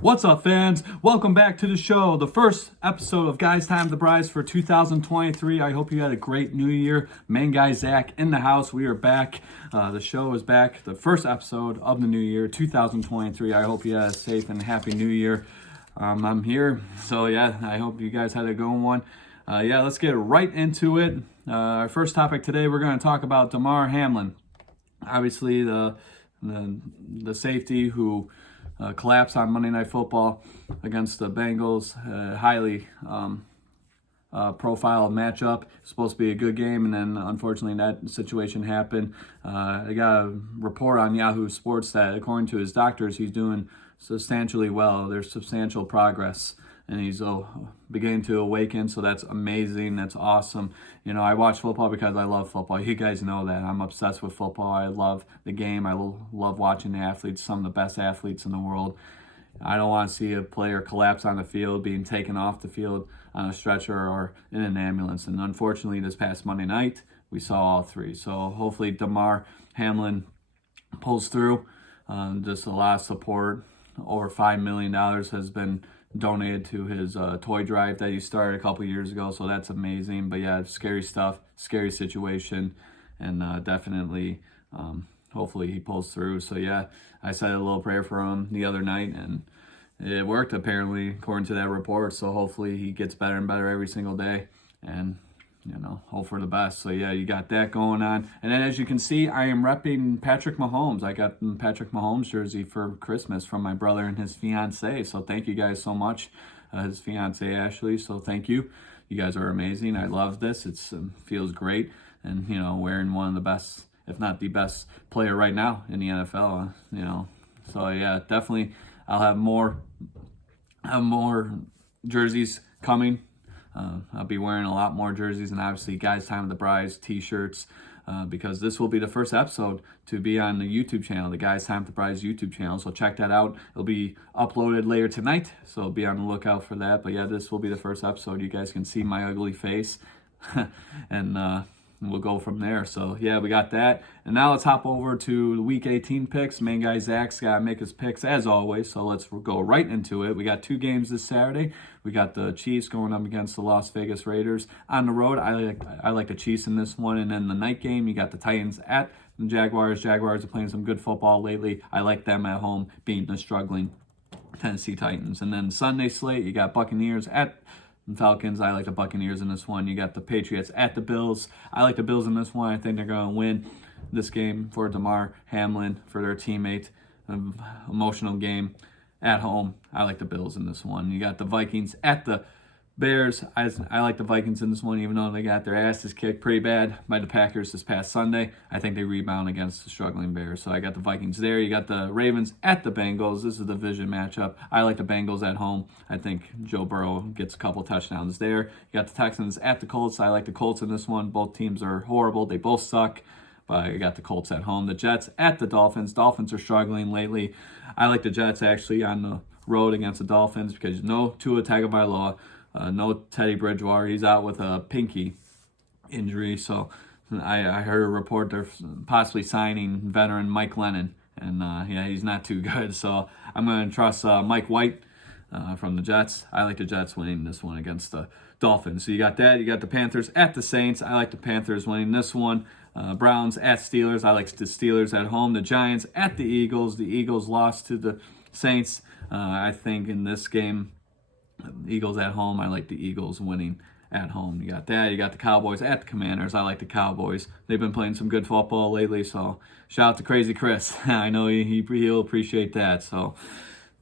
What's up, fans? Welcome back to the show, the first episode of Guys Time the Brys for 2023. I hope you had a great new year. Main guy Zach in the house. We are back. The show is back. The first episode of the new year, 2023. I hope you had a safe and happy new year. I'm here. So, yeah, I hope you guys had a good one. Let's get right into it. Our first topic today, we're going to talk about Damar Hamlin. Obviously, the safety who collapsed on Monday Night Football against the Bengals. Highly profile matchup. It's supposed to be a good game, and then unfortunately that situation happened. I got a report on Yahoo Sports that according to his doctors, he's doing substantially well. There's substantial progress, and he's beginning to awaken, so that's amazing. That's awesome. You know, I watch football because I love football. You guys know that. I'm obsessed with football. I love the game. I love watching the athletes, some of the best athletes in the world. I don't want to see a player collapse on the field, being taken off the field on a stretcher or in an ambulance. And unfortunately, this past Monday night, we saw all three. So hopefully Damar Hamlin pulls through. Just a lot of support. Over $5 million has been donated to his toy drive that he started a couple years ago, so that's amazing. But yeah, scary stuff, scary situation, and definitely hopefully he pulls through. So yeah, I said a little prayer for him the other night, and it worked apparently according to that report. So hopefully he gets better and better every single day, and hope for the best. So yeah, you got that going on. And then as you can see, I am repping Patrick Mahomes. I got Patrick Mahomes jersey for Christmas from my brother and his fiance. So thank you guys so much. His fiance Ashley. So thank you. You guys are amazing. I love this. It feels great. And wearing one of the best, if not the best player right now in the NFL. So yeah, definitely. I'll have more jerseys coming. I'll be wearing a lot more jerseys, and obviously Guys Time of the Brys t-shirts, because this will be the first episode to be on the YouTube channel, the Guys Time of the Brys YouTube channel. So check that out. It'll be uploaded later tonight, so be on the lookout for that. But yeah, this will be the first episode. You guys can see my ugly face, and we'll go from there. So yeah, we got that. And now let's hop over to the Week 18 picks. Main guy Zach's got to make his picks as always. So let's go right into it. We got two games this Saturday. We got the Chiefs going up against the Las Vegas Raiders on the road. I like the Chiefs in this one. And then the night game, you got the Titans at the Jaguars. Jaguars are playing some good football lately. I like them at home beating the struggling Tennessee Titans. And then Sunday slate, you got Buccaneers at Falcons. I like the Buccaneers in this one. You got the Patriots at the Bills. I like the Bills in this one. I think they're going to win this game for Damar Hamlin, for their teammate. Emotional game at home. I like the Bills in this one. You got the Vikings at the Bears. I like the Vikings in this one, even though they got their asses kicked pretty bad by the Packers this past Sunday. I think they rebound against the struggling Bears. So I got the Vikings there. You got the Ravens at the Bengals. This is the division matchup. I like the Bengals at home. I think Joe Burrow gets a couple touchdowns there. You got the Texans at the Colts. I like the Colts in this one. Both teams are horrible. They both suck. But I got the Colts at home. The Jets at the Dolphins. Dolphins are struggling lately. I like the Jets actually on the road against the Dolphins because no Tua Tagovailoa. No Teddy Bridgewater. He's out with a pinky injury. So I heard a report they're possibly signing veteran Mike Lennon. And he's not too good. So I'm going to trust Mike White from the Jets. I like the Jets winning this one against the Dolphins. So you got that. You got the Panthers at the Saints. I like the Panthers winning this one. Browns at Steelers. I like the Steelers at home. The Giants at the Eagles. The Eagles lost to the Saints. I think in this game, Eagles at home. I like the Eagles winning at home. You got that. You got the Cowboys at the Commanders. I like the Cowboys. They've been playing some good football lately, so shout out to Crazy Chris. I know he'll appreciate that. So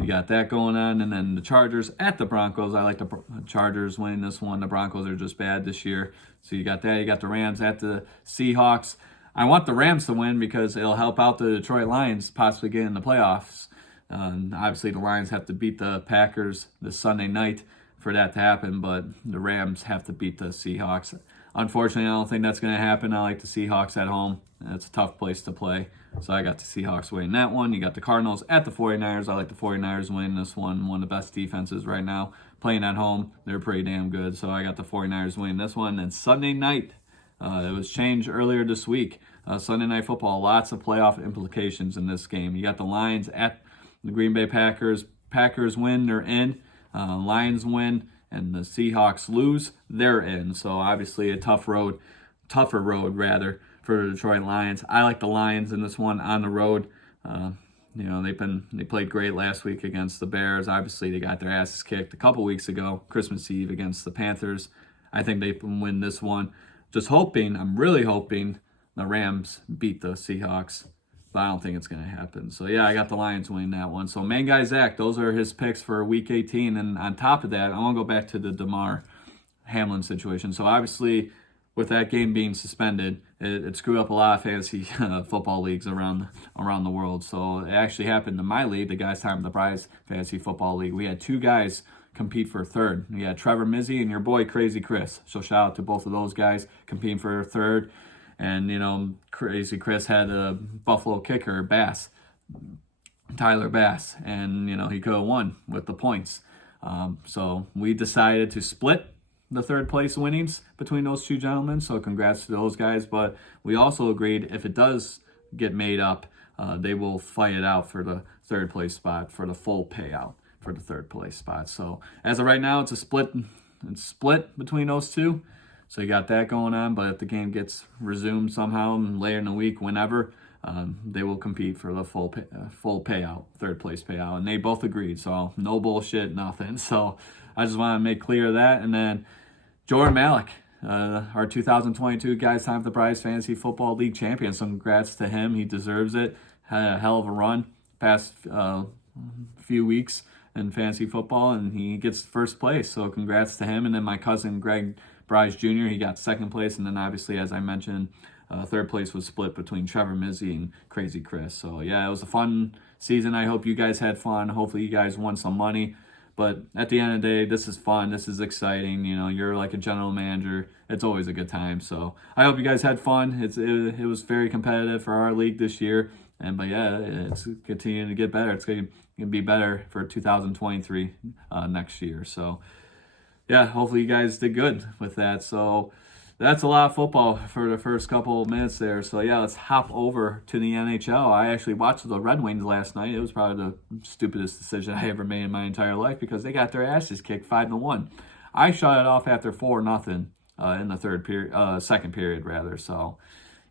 you got that going on. And then the Chargers at the Broncos. I like the Chargers winning this one. The Broncos are just bad this year. So you got that. You got the Rams at the Seahawks. I want the Rams to win because it'll help out the Detroit Lions possibly get in the playoffs. Obviously, the Lions have to beat the Packers this Sunday night for that to happen, but the Rams have to beat the Seahawks. Unfortunately, I don't think that's going to happen. I like the Seahawks at home. It's a tough place to play, so I got the Seahawks winning that one. You got the Cardinals at the 49ers. I like the 49ers winning this one. One of the best defenses right now. Playing at home, they're pretty damn good, so I got the 49ers winning this one. And Sunday night, it was changed earlier this week. Sunday Night Football, lots of playoff implications in this game. You got the Lions at the Green Bay Packers. Packers win, they're in. Lions win, and the Seahawks lose, they're in. So obviously a tougher road rather for the Detroit Lions. I like the Lions in this one on the road. They played great last week against the Bears. Obviously, they got their asses kicked a couple weeks ago, Christmas Eve against the Panthers. I think they can win this one. I'm really hoping the Rams beat the Seahawks, but I don't think it's going to happen. So, yeah, I got the Lions winning that one. So, main guy Zach, those are his picks for Week 18. And on top of that, I want to go back to the Damar Hamlin situation. So, obviously, with that game being suspended, it screwed up a lot of fantasy football leagues around the world. So, it actually happened in my league, the Guys Time the Brys Fantasy Football League. We had two guys compete for third. We had Trevor Mizzy and your boy Crazy Chris. So, shout out to both of those guys competing for third. And, Crazy Chris had a Buffalo kicker, Tyler Bass, and, he could have won with the points. So we decided to split the third place winnings between those two gentlemen. So congrats to those guys. But we also agreed if it does get made up, they will fight it out for the third place spot for the full payout for the third place spot. So as of right now, it's split between those two. So you got that going on, but if the game gets resumed somehow later in the week, whenever, they will compete for the full payout, third place payout. And they both agreed, so no bullshit, nothing. So I just want to make clear that. And then Jordan Malik, our 2022 Guys Time the Brys Fantasy Football League champion. So congrats to him. He deserves it. Had a hell of a run past few weeks in fantasy football, and he gets first place. So congrats to him. And then my cousin Greg Brys Jr., he got second place, and then obviously, as I mentioned, third place was split between Trevor Mizzy and Crazy Chris. So yeah, it was a fun season. I hope you guys had fun. Hopefully you guys won some money. But at the end of the day, this is fun. This is exciting. You're like a general manager. It's always a good time. So I hope you guys had fun. It was very competitive for our league this year. But yeah, it's continuing to get better. It's going to be better for 2023 next year. So yeah, hopefully you guys did good with that. So that's a lot of football for the first couple of minutes there. So yeah, let's hop over to the NHL. I actually watched the Red Wings last night. It was probably the stupidest decision I ever made in my entire life because they got their asses kicked 5-1. I shut it off after 4-0 in the second period rather. So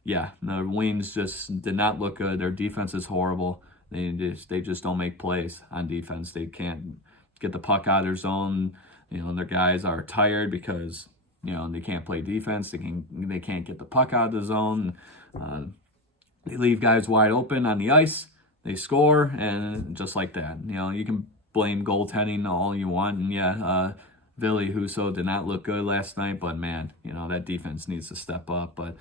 yeah, the Wings just did not look good. Their defense is horrible. They just don't make plays on defense. They can't get the puck out of their zone. Their guys are tired because, they can't play defense. They can't get the puck out of the zone. They leave guys wide open on the ice. They score, and just like that. You can blame goaltending all you want. And yeah, Ville Husso did not look good last night, but man, that defense needs to step up. But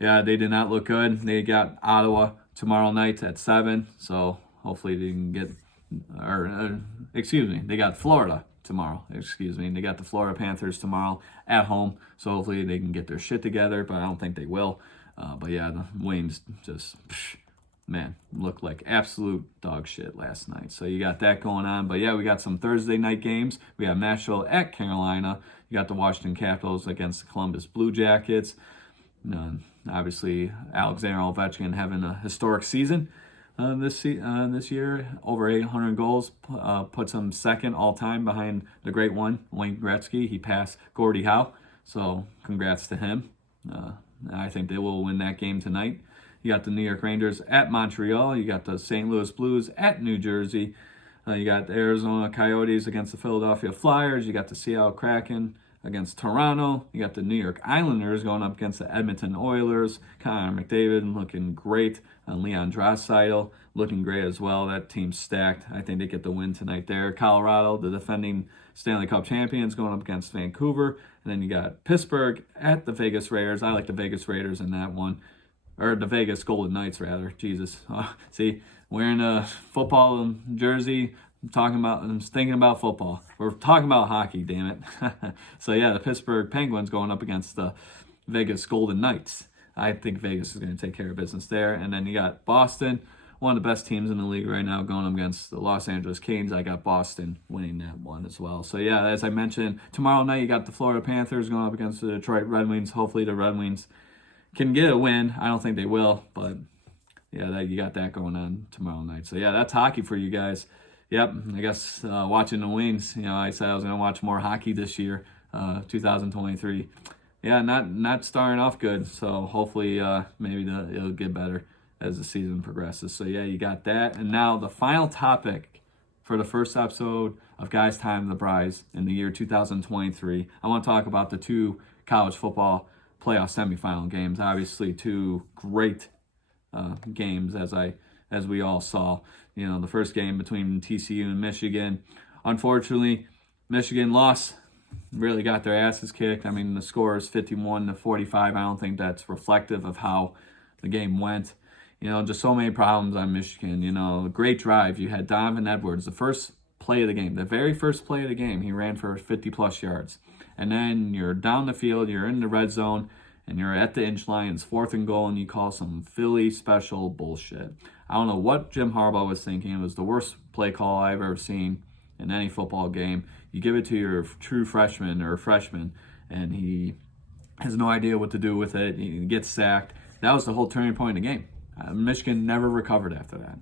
yeah, they did not look good. They got Ottawa tomorrow night at 7, so hopefully they can get, they got Florida tomorrow. They got the Florida Panthers tomorrow at home, so hopefully they can get their shit together, but I don't think they will. But yeah, the Wings just, looked like absolute dog shit last night. So you got that going on. But yeah, we got some Thursday night games. We got Nashville at Carolina. You got the Washington Capitals against the Columbus Blue Jackets. Obviously, Alexander Ovechkin having a historic season this year, over 800 goals, puts him second all-time behind the great one, Wayne Gretzky. He passed Gordie Howe, so congrats to him. I think they will win that game tonight. You got the New York Rangers at Montreal. You got the St. Louis Blues at New Jersey. You got the Arizona Coyotes against the Philadelphia Flyers. You got the Seattle Kraken against Toronto. You got the New York Islanders going up against the Edmonton Oilers. Connor McDavid looking great. Leon Draisaitl looking great as well. That team's stacked. I think they get the win tonight there. Colorado, the defending Stanley Cup champions, going up against Vancouver. And then you got Pittsburgh at the Vegas Raiders. I like the Vegas Raiders in that one. Or the Vegas Golden Knights, rather. Jesus. See, wearing a football jersey. I'm thinking about football. We're talking about hockey, damn it. So yeah, the Pittsburgh Penguins going up against the Vegas Golden Knights. I think Vegas is going to take care of business there. And then you got Boston, one of the best teams in the league right now, going up against the Los Angeles Kings. I got Boston winning that one as well. So yeah, as I mentioned, tomorrow night you got the Florida Panthers going up against the Detroit Red Wings. Hopefully the Red Wings can get a win. I don't think they will, but yeah, you got that going on tomorrow night. So yeah, that's hockey for you guys. Yep, I guess watching the Wings, I said I was going to watch more hockey this year, 2023. Yeah, not starting off good, so hopefully maybe it'll get better as the season progresses. So yeah, you got that. And now the final topic for the first episode of Guys Time the Brys in the year 2023. I want to talk about the two college football playoff semifinal games. Obviously, two great games as we all saw. The first game between TCU and Michigan. Unfortunately, Michigan lost. Really got their asses kicked. I mean, the score is 51-45. I don't think that's reflective of how the game went. Just so many problems on Michigan. Great drive. You had Donovan Edwards, the first play of the game, the very first play of the game, he ran for 50-plus yards. And then you're down the field, you're in the red zone, and you're at the inch line, it's 4th and goal, and you call some Philly special bullshit. I don't know what Jim Harbaugh was thinking. It was the worst play call I've ever seen in any football game. You give it to your true freshman, and he has no idea what to do with it. He gets sacked. That was the whole turning point of the game. Michigan never recovered after that.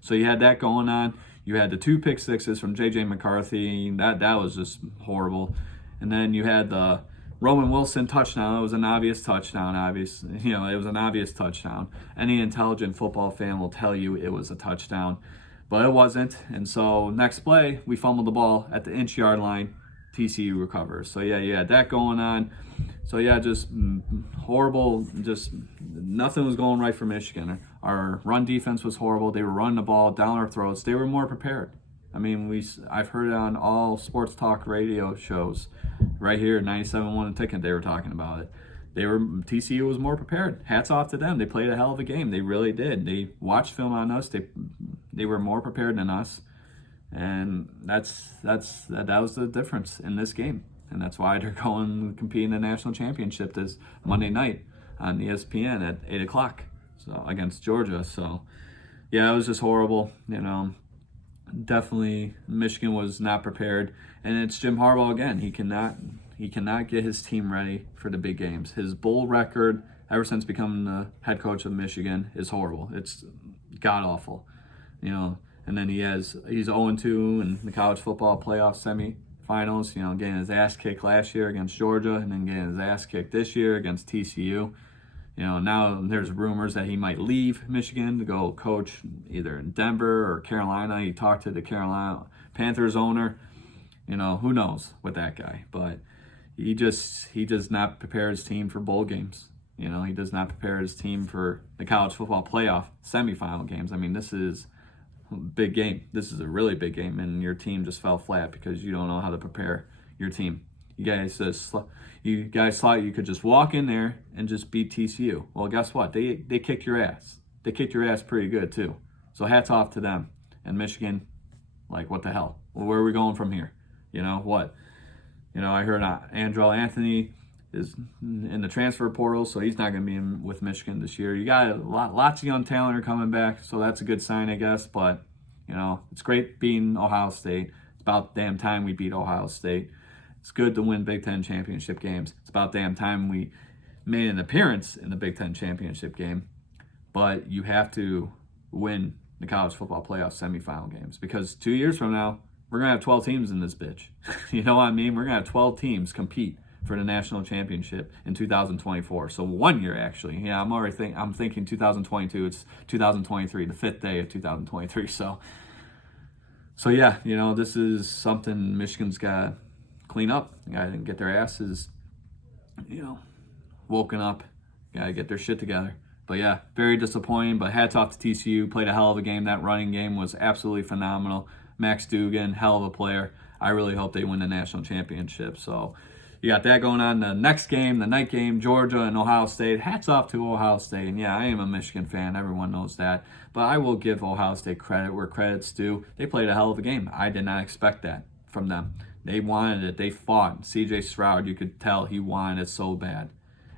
So you had that going on. You had the 2 pick sixes from J.J. McCarthy. That was just horrible. And then you had the Roman Wilson touchdown. It was an obvious touchdown, it was an obvious touchdown. Any intelligent football fan will tell you it was a touchdown, but it wasn't. And so next play, we fumbled the ball at the inch-yard line. TCU recovers. So yeah, you had that going on. So yeah, just horrible. Just nothing was going right for Michigan. Our run defense was horrible. They were running the ball down our throats. They were more prepared. I mean, I've heard it on all sports talk radio shows. Right here, 97.1 The Ticket, they were talking about it. TCU was more prepared. Hats off to them. They played a hell of a game. They really did. They watched film on us. They were more prepared than us, and that was the difference in this game. And that's why they're going to compete in the national championship this Monday night on ESPN at 8 o'clock, so against Georgia. So yeah, it was just horrible. Definitely Michigan was not prepared, and it's Jim Harbaugh again. He cannot get his team ready for the big games. His bowl record ever since becoming the head coach of Michigan is horrible. It's god awful, And then he's 0-2 in the college football playoff semifinals. Getting his ass kicked last year against Georgia, and then getting his ass kicked this year against TCU. Now there's rumors that he might leave Michigan to go coach either in Denver or Carolina. He talked to the Carolina Panthers owner. Who knows with that guy. But he does not prepare his team for bowl games. He does not prepare his team for the college football playoff semifinal games. I mean, this is a big game. This is a really big game, and your team just fell flat because you don't know how to prepare your team. You guys thought you could just walk in there and just beat TCU. Well, guess what? They kicked your ass. They kicked your ass pretty good too. So hats off to them. And Michigan, what the hell? Well, where are we going from here? What? I heard Andrell Anthony is in the transfer portal, so he's not going to be in with Michigan this year. You got lots of young talent are coming back, so that's a good sign, I guess. But it's great beating Ohio State. It's about damn time we beat Ohio State. It's good to win Big Ten championship games. It's about damn time we made an appearance in the Big Ten championship game. But you have to win the college football playoff semifinal games, because 2 years from now, we're going to have 12 teams in this bitch. You know what I mean? We're going to have 12 teams compete for the national championship in 2024. So 1 year, actually. Yeah, I'm thinking 2022. It's 2023, the 5th day of 2023. So yeah, this is something Michigan's got to clean up. Got to get their asses, woken up. Got to get their shit together. But yeah, very disappointing. But hats off to TCU. Played a hell of a game. That running game was absolutely phenomenal. Max Dugan, hell of a player. I really hope they win the national championship. So you got that going on. The next game, the night game, Georgia and Ohio State. Hats off to Ohio State. And yeah, I am a Michigan fan. Everyone knows that. But I will give Ohio State credit where credit's due. They played a hell of a game. I did not expect that from them. They wanted it. They fought. C.J. Stroud, you could tell he wanted it so bad.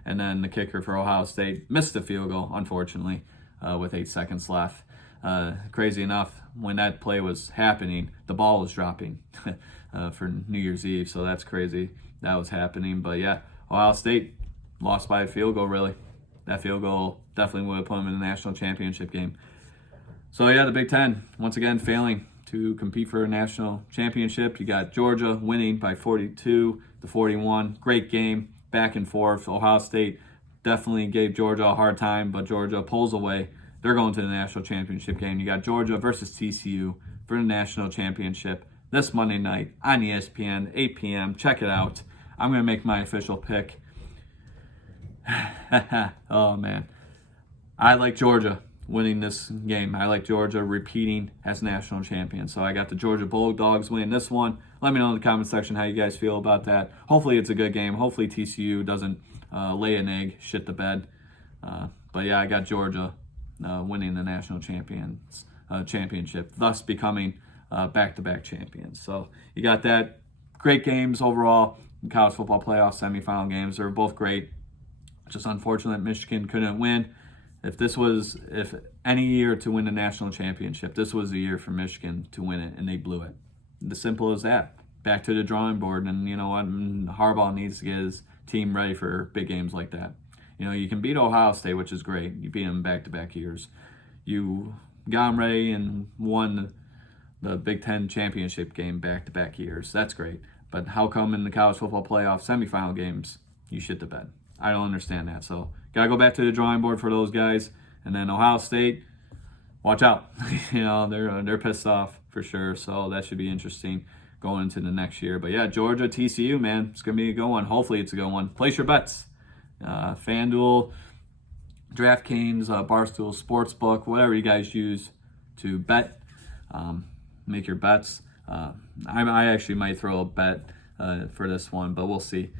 And then the kicker for Ohio State missed the field goal, unfortunately, with 8 seconds left. Crazy enough, when that play was happening, the ball was dropping for New Year's Eve. So that's crazy. That was happening. But yeah, Ohio State lost by a field goal, really. That field goal definitely would have put them in the national championship game. So yeah, the Big Ten, once again, failing to compete for a national championship. You got Georgia winning by 42-41. Great game, back and forth. Ohio State definitely gave Georgia a hard time, but Georgia pulls away. They're going to the national championship game. You got Georgia versus TCU for the national championship this Monday night on ESPN, 8 p.m. Check it out. I'm going to make my official pick. Oh, man. I like Georgia winning this game. I like Georgia repeating as national champions. So I got the Georgia Bulldogs winning this one. Let me know in the comment section how you guys feel about that. Hopefully it's a good game. Hopefully TCU doesn't lay an egg, shit the bed. But yeah, I got Georgia winning the national championship, thus becoming back-to-back champions. So you got that. Great games overall. College football playoff semifinal games. They're both great. Just unfortunate Michigan couldn't win. If any year to win a national championship, this was the year for Michigan to win it, and they blew it. The simple as that. Back to the drawing board, and you know what? Harbaugh needs to get his team ready for big games like that. You know, you can beat Ohio State, which is great. You beat them back-to-back years. You got them ready and won the Big Ten championship game back-to-back years. That's great. But how come in the college football playoff semifinal games, you shit the bed? I don't understand that. So, got to go back to the drawing board for those guys. And then Ohio State, watch out. You know, they're pissed off for sure. So, that should be interesting going into the next year. But yeah, Georgia, TCU, man, it's going to be a good one. Hopefully it's a good one. Place your bets. FanDuel, DraftKings, Barstool Sportsbook, whatever you guys use to bet. Make your bets. I actually might throw a bet for this one, but we'll see.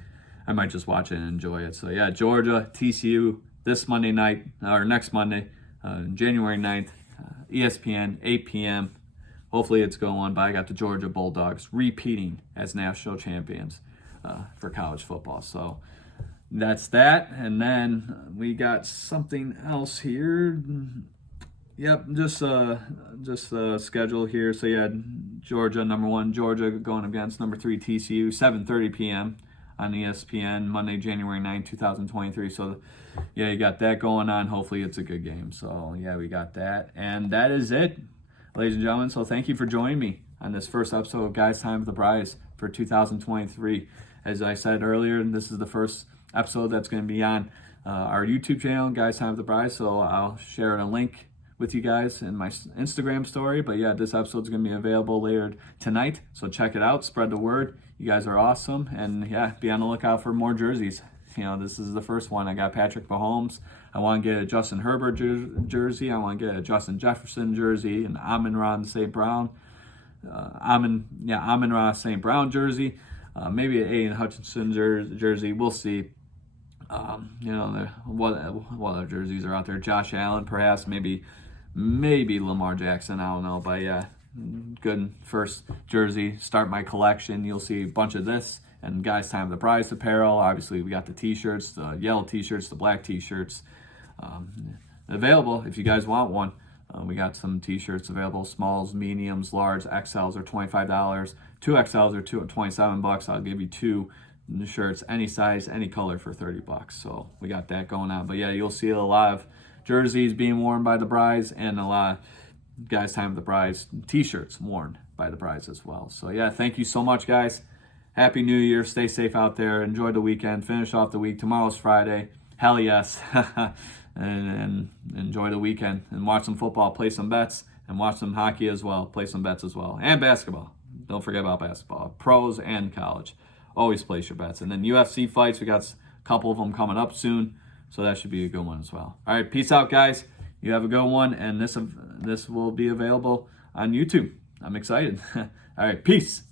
I might just watch it and enjoy it. So yeah, Georgia, TCU, this Monday night, or next Monday, January 9th, ESPN, 8 p.m. Hopefully it's going, but I got the Georgia Bulldogs repeating as national champions for college football. So that's that. And then we got something else here. Yep, just schedule here. So yeah, Georgia, number 1, Georgia going against number 3, TCU, 7:30 p.m. on ESPN, Monday, January 9, 2023. So yeah, you got that going on. Hopefully it's a good game. So yeah, we got that. And that is it, ladies and gentlemen. So thank you for joining me on this first episode of Guys Time with the Brys for 2023. As I said earlier, this is the first episode that's going to be on our YouTube channel, Guys Time with the Brys. So I'll share a link with you guys in my Instagram story. But yeah, this episode's going to be available later tonight. So check it out. Spread the word. You guys are awesome. And yeah, be on the lookout for more jerseys. You know, this is the first one. I got Patrick Mahomes. I want to get a Justin Herbert jersey. I want to get a Justin Jefferson jersey, an Amon-Ra St. Brown. Amon-Ra St. Brown jersey. Maybe an Aiden Hutchinson jersey. We'll see. You know, what other jerseys are out there? Josh Allen, perhaps. Maybe Lamar Jackson. I don't know. But yeah, good first jersey. Start my collection. You'll see a bunch of this. And Guys Time the Brys apparel. Obviously, we got the t-shirts, the yellow t-shirts, the black t-shirts available if you guys want one. We got some t-shirts available, smalls, mediums, large, XLs are $25. 2XLs are $27. I'll give you 2 shirts, any size, any color for $30. So we got that going on. But yeah, you'll see a lot of jerseys being worn by the Brys and a lot of Guys Time with the Brys t-shirts worn by the Brys as well. So yeah, thank you so much, guys. Happy New Year. Stay safe out there. Enjoy the weekend. Finish off the week. Tomorrow's Friday. Hell yes. and enjoy the weekend. And watch some football. Play some bets. And watch some hockey as well. Play some bets as well. And basketball. Don't forget about basketball. Pros and college. Always place your bets. And then UFC fights. We got a couple of them coming up soon. So that should be a good one as well. All right. Peace out, guys. You have a good one. And this will be available on YouTube. I'm excited. All right. Peace.